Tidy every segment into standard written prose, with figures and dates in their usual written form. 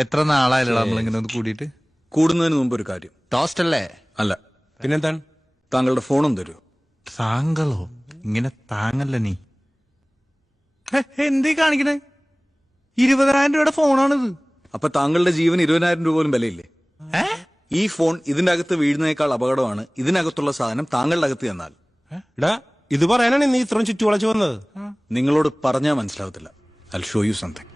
എത്ര നാളായല്ലോ നമ്മളിങ്ങനെ ഒന്ന് കൂടിയിട്ട്? കൂടുന്നതിന് മുമ്പ് ഒരു കാര്യം. ടോസ്റ്റ് അല്ലേ? അല്ല. പിന്നെന്താണ്? താങ്കളുടെ ഫോണും തരൂ. താങ്കളോ? ഇങ്ങനെ താങ്ങല്ല നീ. എന്തീ കാണിക്കണേ? 20,000 രൂപയുടെ ഫോണാണിത്. അപ്പൊ താങ്കളുടെ ജീവൻ 20,000 രൂപ പോലും വിലയില്ലേ? ഈ ഫോൺ ഇതിന്റെ അകത്ത് വീഴുന്നതിനേക്കാൾ അപകടമാണ് ഇതിനകത്തുള്ള സാധനം താങ്കളുടെ അകത്ത് ചെന്നാൽ. ഇത് പറയാനാണ് നീ ഇത്രയും ചുറ്റുവളച്ചു വന്നത്? നിങ്ങളോട് പറഞ്ഞാൽ മനസ്സിലാവത്തില്ല. I'll show you something.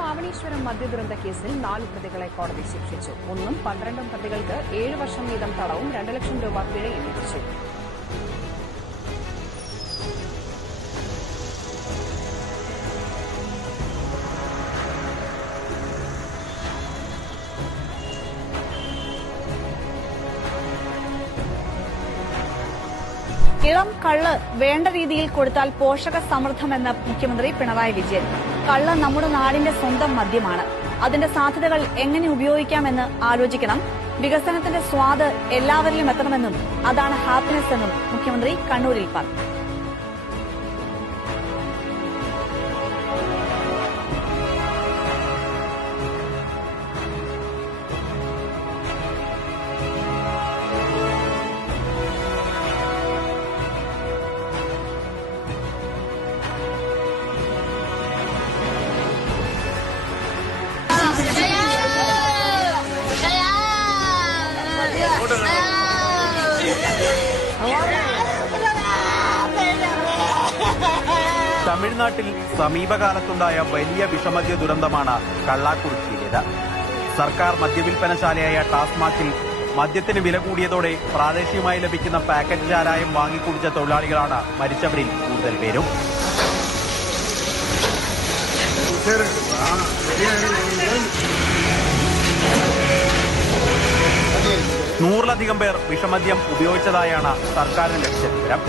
മാവണീശ്വരം മദ്യദുരന്ത കേസിൽ 4 പ്രതികളെ കോടതി ശിക്ഷിച്ചു. 1ഉം 12 പ്രതികൾക്ക് 7 വർഷം വീതം തടവും 2 ലക്ഷം രൂപ പിഴയും വിധിച്ചു. ഇളം കള്ള് വേണ്ട രീതിയിൽ കൊടുത്താൽ പോഷക സമൃദ്ധമെന്ന് മുഖ്യമന്ത്രി പിണറായി വിജയൻ. കള്ള് നമ്മുടെ നാടിന്റെ സ്വന്തം മദ്യമാണ്. അതിന്റെ സാധ്യതകൾ എങ്ങനെ ഉപയോഗിക്കാമെന്ന് ആലോചിക്കണം. വികസനത്തിന്റെ സ്വാദ് എല്ലാവരിലും എത്തണമെന്നും അതാണ് ഹാപ്പിനെസ് എന്നും മുഖ്യമന്ത്രി കണ്ണൂരിൽ പറഞ്ഞു. തമിഴ്നാട്ടിൽ സമീപകാലത്തുണ്ടായ വലിയ വിഷമദ്യ ദുരന്തമാണ് കള്ളാക്കുറിച്ചിയിലേത്. സർക്കാർ മദ്യവിൽപ്പനശാലയായ ടാസ്മാക്കിൽ മദ്യത്തിന് വില കൂടിയതോടെ പ്രാദേശികമായി ലഭിക്കുന്ന പാക്കറ്റ് ചാരായം വാങ്ങിക്കുടിച്ച തൊഴിലാളികളാണ് മരിച്ചവരിൽ കൂടുതൽ പേരും. നൂറിലധികം പേർ വിഷമദ്യം ഉപയോഗിച്ചതായാണ് സർക്കാരിന് ലഭിച്ച വിവരം.